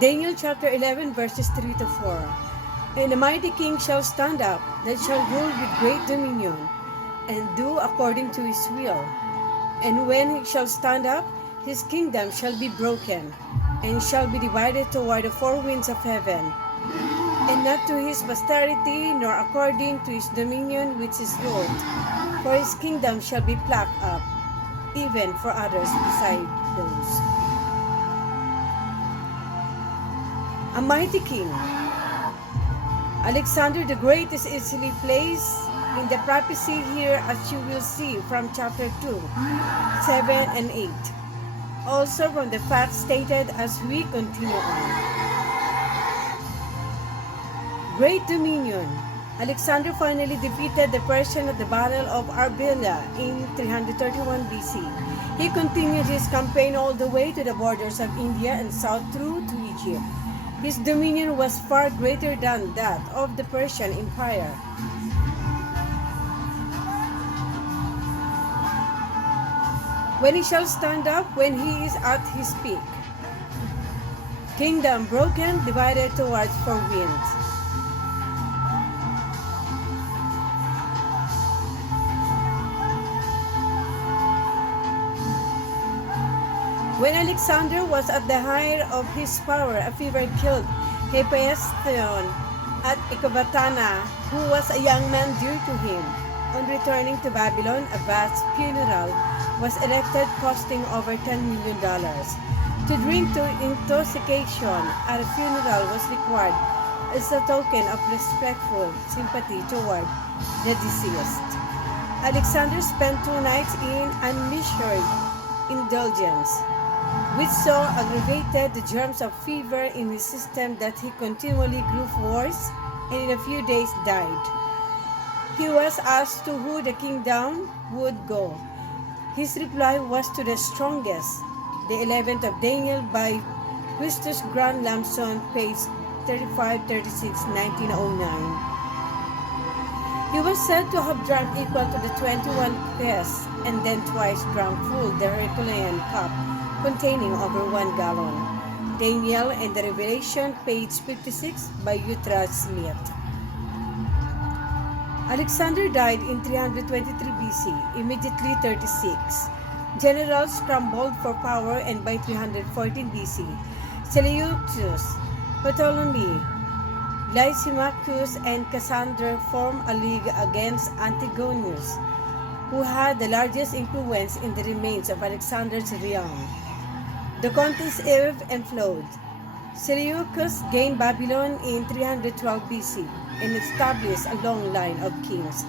Daniel chapter 11 verses 3 to 4. And a mighty king shall stand up, that shall rule with great dominion, and do according to his will. And when he shall stand up, his kingdom shall be broken, and shall be divided toward the four winds of heaven, and not to his posterity, nor according to his dominion which is ruled. For his kingdom shall be plucked up, even for others beside those. A mighty king. Alexander the Great is easily placed in the prophecy here, as you will see from chapter 2, 7 and 8. Also from the facts stated as we continue on. Great dominion. Alexander finally defeated the Persians at the Battle of Arbela in 331 BC. He continued his campaign all the way to the borders of India and south through to Egypt. His dominion was far greater than that of the Persian Empire. When he shall stand up, when he is at his peak. Kingdom broken, divided towards four winds. When Alexander was at the height of his power, a fever killed Hephaestion at Ecbatana, who was a young man dear to him. On returning to Babylon, a vast funeral was erected costing over $10 million. To drink to intoxication at a funeral was required as a token of respectful sympathy toward the deceased. Alexander spent 2 nights in unmeasured indulgence, which so aggravated the germs of fever in his system that he continually grew worse and in a few days died. He was asked to who the kingdom would go. His reply was to the strongest, the 11th of Daniel by Quistus Grant Lamson, page 3536, 1909. He was said to have drunk equal to the 21 quests, and then twice drunk full the Herculean cup containing over 1 gallon. Daniel and the Revelation, page 56 by Uhtred Smith. Alexander died in 323 BC, immediately 36. Generals scrambled for power, and by 314 BC, Seleucus, Ptolemy, Lysimachus, and Cassander formed a league against Antigonus, who had the largest influence in the remains of Alexander's realm. The contest ebbed and flowed. Seleucus gained Babylon in 312 BC and established a long line of kings.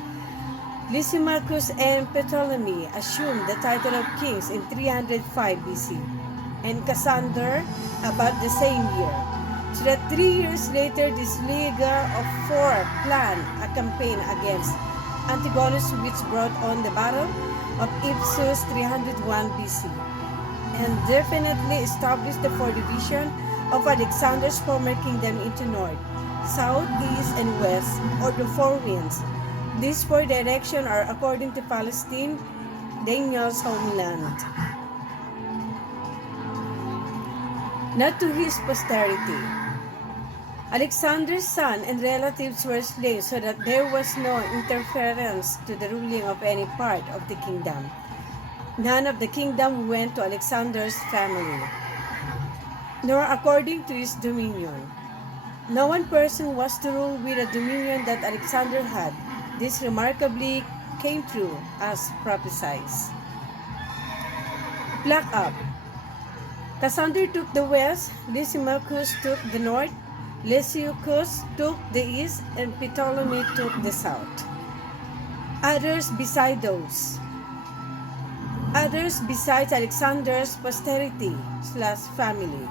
Lysimachus and Ptolemy assumed the title of kings in 305 BC, and Cassander about the same year. So that 3 years later, this League of Four planned a campaign against Antigonus, which brought on the Battle of Ipsus 301 BC, and definitely established the four divisions of Alexander's former kingdom into north, south, east, and west, or the four winds. These four directions are according to Palestine, Daniel's homeland. Not to his posterity. Alexander's son and relatives were slaves, so that there was no interference to the ruling of any part of the kingdom. None of the kingdom went to Alexander's family, nor according to his dominion. No one person was to rule with a dominion that Alexander had. This remarkably came true as prophesied. Pluck up. Cassander took the west, Lysimachus took the north, Seleucus took the east, and Ptolemy took the south. Others besides Alexander's posterity / family.